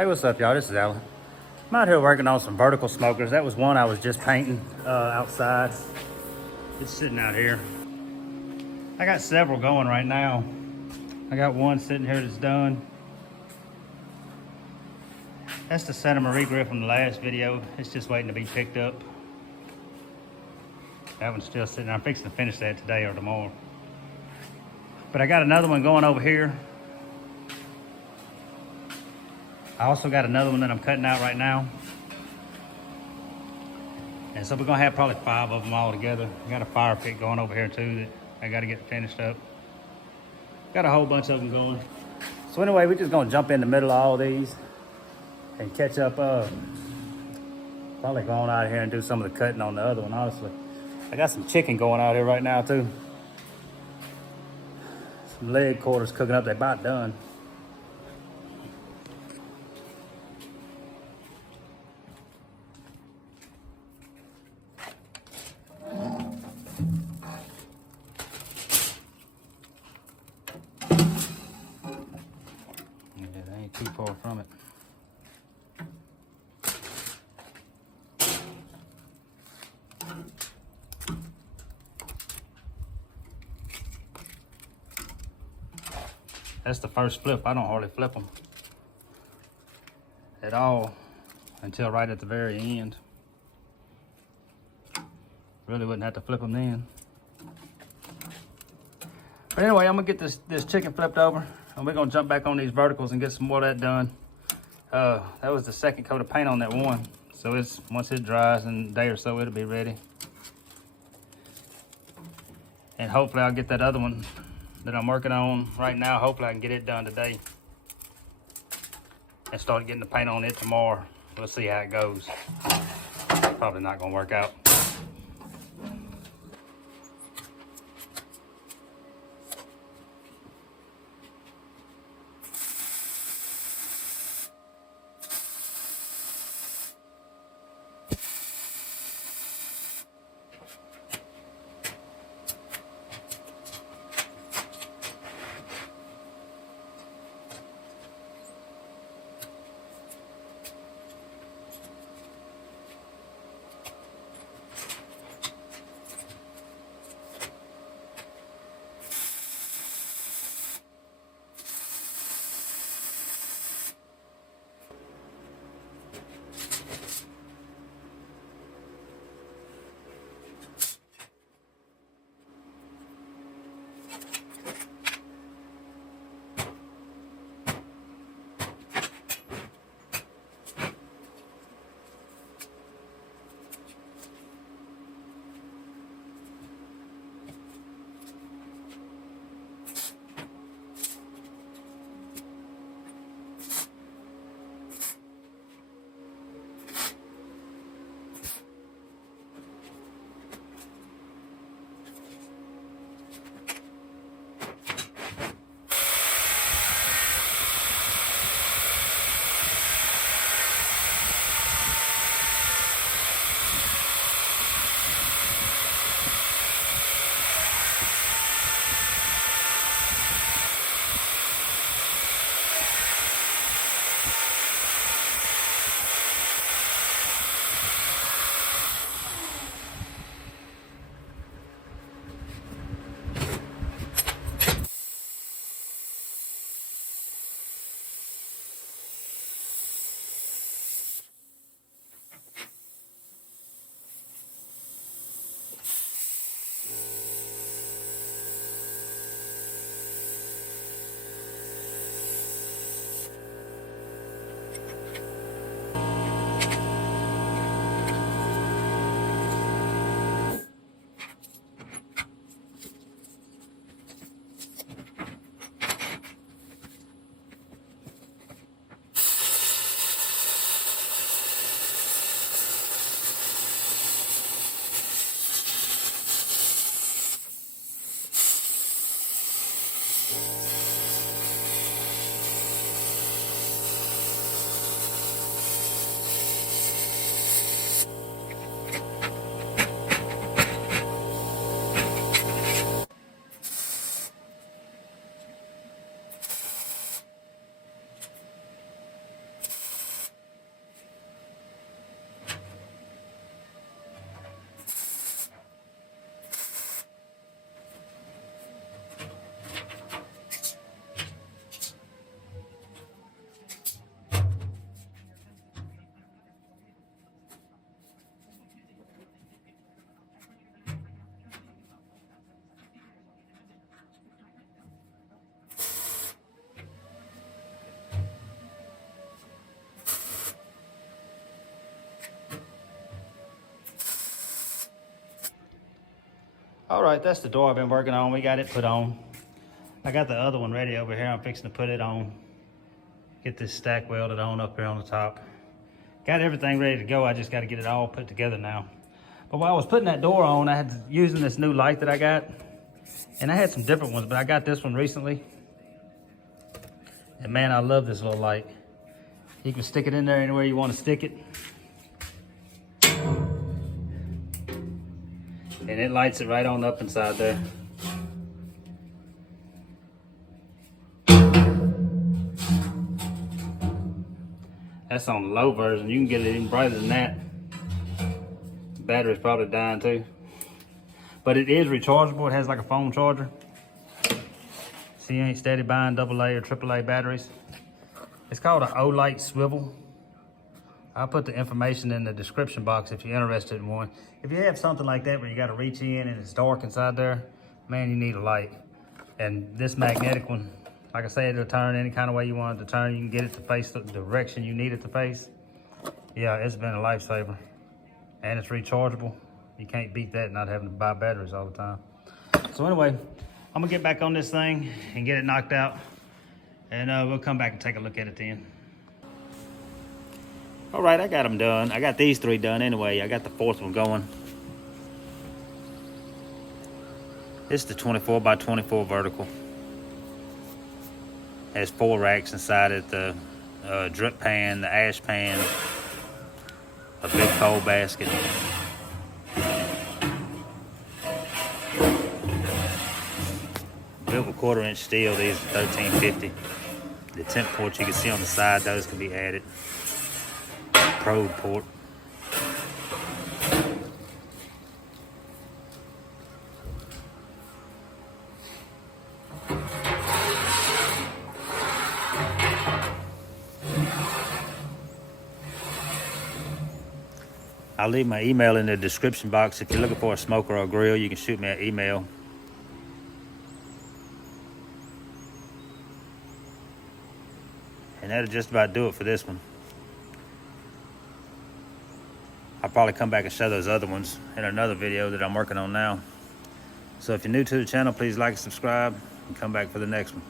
Hey, what's up, y'all? This is Alan. I'm out here working on some vertical smokers. That was one I was just painting outside. It's sitting out here. I got several going right now. I got one sitting here that's done. That's the Santa Maria grill from the last video. It's just waiting to be picked up. That one's still sitting there. I'm fixing to finish that today or tomorrow. But I got another one going over here. I also got another one that I'm cutting out right now. And so we're gonna have probably 5 of them all together. I got a fire pit going over here too that I gotta get finished up. Got a whole bunch of them going. So anyway, we're just gonna jump in the middle of all these and catch up. Probably going out here and do some of the cutting on the other one, honestly. I got some chicken going out here right now too. Some leg quarters cooking up, they're about done. Yeah, they ain't too far from it. That's the first flip. I don't hardly flip them at all until right at the very end. Really wouldn't have to flip them then. But anyway, I'm gonna get this chicken flipped over and we're gonna jump back on these verticals and get some more of that done. That was the second coat of paint on that one. So it's once it dries in a day or so, it'll be ready. And hopefully I'll get that other one that I'm working on right now. Hopefully I can get it done today and start getting the paint on it tomorrow. We'll see how it goes. Probably not gonna work out. All right, that's the door I've been working on. We got it put on. I got the other one ready over here. I'm fixing to put it on. Get this stack welded on up here on the top. Got everything ready to go. I just got to get it all put together now. But while I was putting that door on, I had using this new light that I got. And I had some different ones, but I got this one recently. And man, I love this little light. You can stick it in there anywhere you want to stick it. And it lights it right on up inside there. That's on the low version. You can get it even brighter than that. The battery's probably dying too. But it is rechargeable. It has like a phone charger. So you ain't steady buying AA or AAA batteries. It's called an O-Light swivel. I'll put the information in the description box if you're interested in one. If you have something like that where you got to reach in and it's dark inside there, man, you need a light. And this magnetic one, like I said, it'll turn any kind of way you want it to turn. You can get it to face the direction you need it to face. Yeah, it's been a lifesaver. And it's rechargeable. You can't beat that not having to buy batteries all the time. So anyway, I'm gonna get back on this thing and get it knocked out. And we'll come back and take a look at it then. All right, I got them done. I got these 3 done anyway. I got the 4th one going. This is the 24 by 24 vertical. Has 4 racks inside it, the drip pan, the ash pan, a big coal basket. Built with 1/4-inch steel. These are 1350. The temp ports you can see on the side, those can be added. Probe port. I'll leave my email in the description box. If you're looking for a smoker or a grill, you can shoot me an email. And that'll just about do it for this one. I'll probably come back and show those other ones in another video that I'm working on now. So if you're new to the channel, please like and subscribe and come back for the next one.